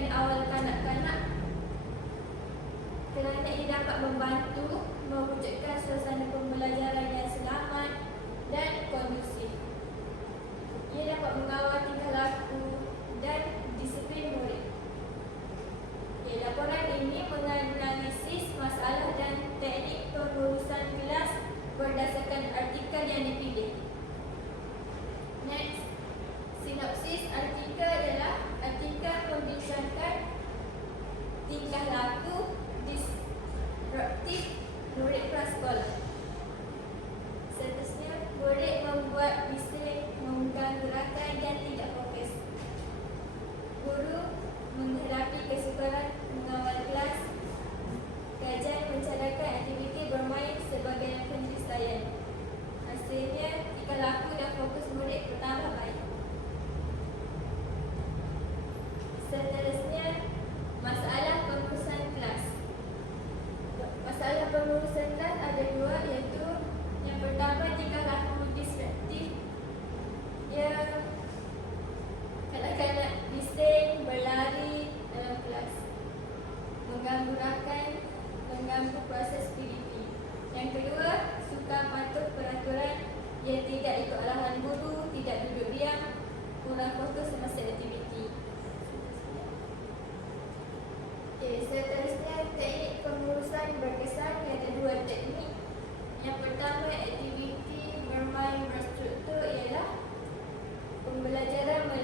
pendidikan awal kanak-kanak kerana ia dapat membantu mewujudkan suasana pembelajaran yang selamat dan kondusif. Ia dapat mengawal tingkah laku dan disiplin murid. Laporan ini menganalisis masalah dan teknik pengurusan kelas berdasarkan artikel yang dipilih. Next, sinopsis artikel adalah artikel membincangkan tingkah laku disruptif murid prasekolah. Seterusnya, murid membuat bising, mengganggu rakan dan tidak fokus. Guru menghadapi kesukaran mengawal kelas. Kajian mencadangkan aktiviti bermain sebagai penyelesaian. Hasilnya, tingkah laku dan fokus murid bertambah baik. Seterusnya, masalah pengurusan kelas. Masalah pengurusan kelas ada dua, iaitu yang pertama, tingkah laku disruptif. Kanak-kanak bising, berlari dalam kelas, mengganggu rakan, mengganggu proses PDP. Yang kedua, suka patuh peraturan, ia tidak ikut arahan guru, tidak duduk diam, kurang fokus semasa aktiviti. Seterusnya, teknik pengurusan berkesan. Ada dua teknik. Yang pertama, aktiviti bermain berstruktur, ialah pembelajaran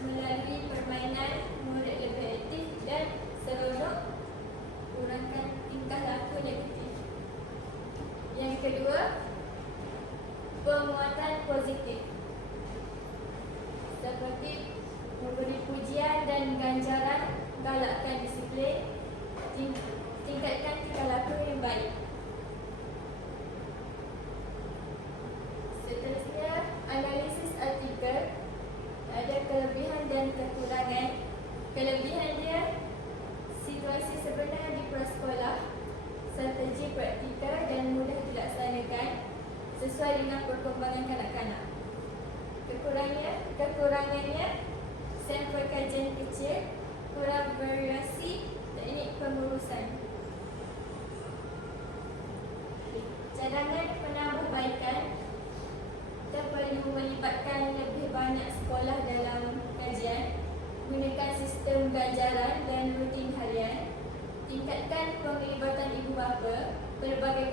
melalui permainan, murid lebih aktif dan seronok, kurangkan tingkah laku negatif. Yang kedua, penguatan positif, seperti memberi pujian dan ganjaran, galakkan disiplin, tingkatkan tingkah laku yang baik. Seterusnya, analisis artikel. Ada kelebihan dan kekurangan. Kelebihan dia, situasi sebenar di prasekolah, strategi praktikal dan mudah dilaksanakan sesuai dengan perkembangan kanak-kanak. Kekurangannya, sampel kajian kecil, kurang variasi teknik pengurusan. Cadangan penambahbaikan, kita perlu melibatkan lebih banyak sekolah dalam kajian, gunakan sistem ganjaran dan rutin harian, tingkatkan penglibatan ibu bapa, pelbagai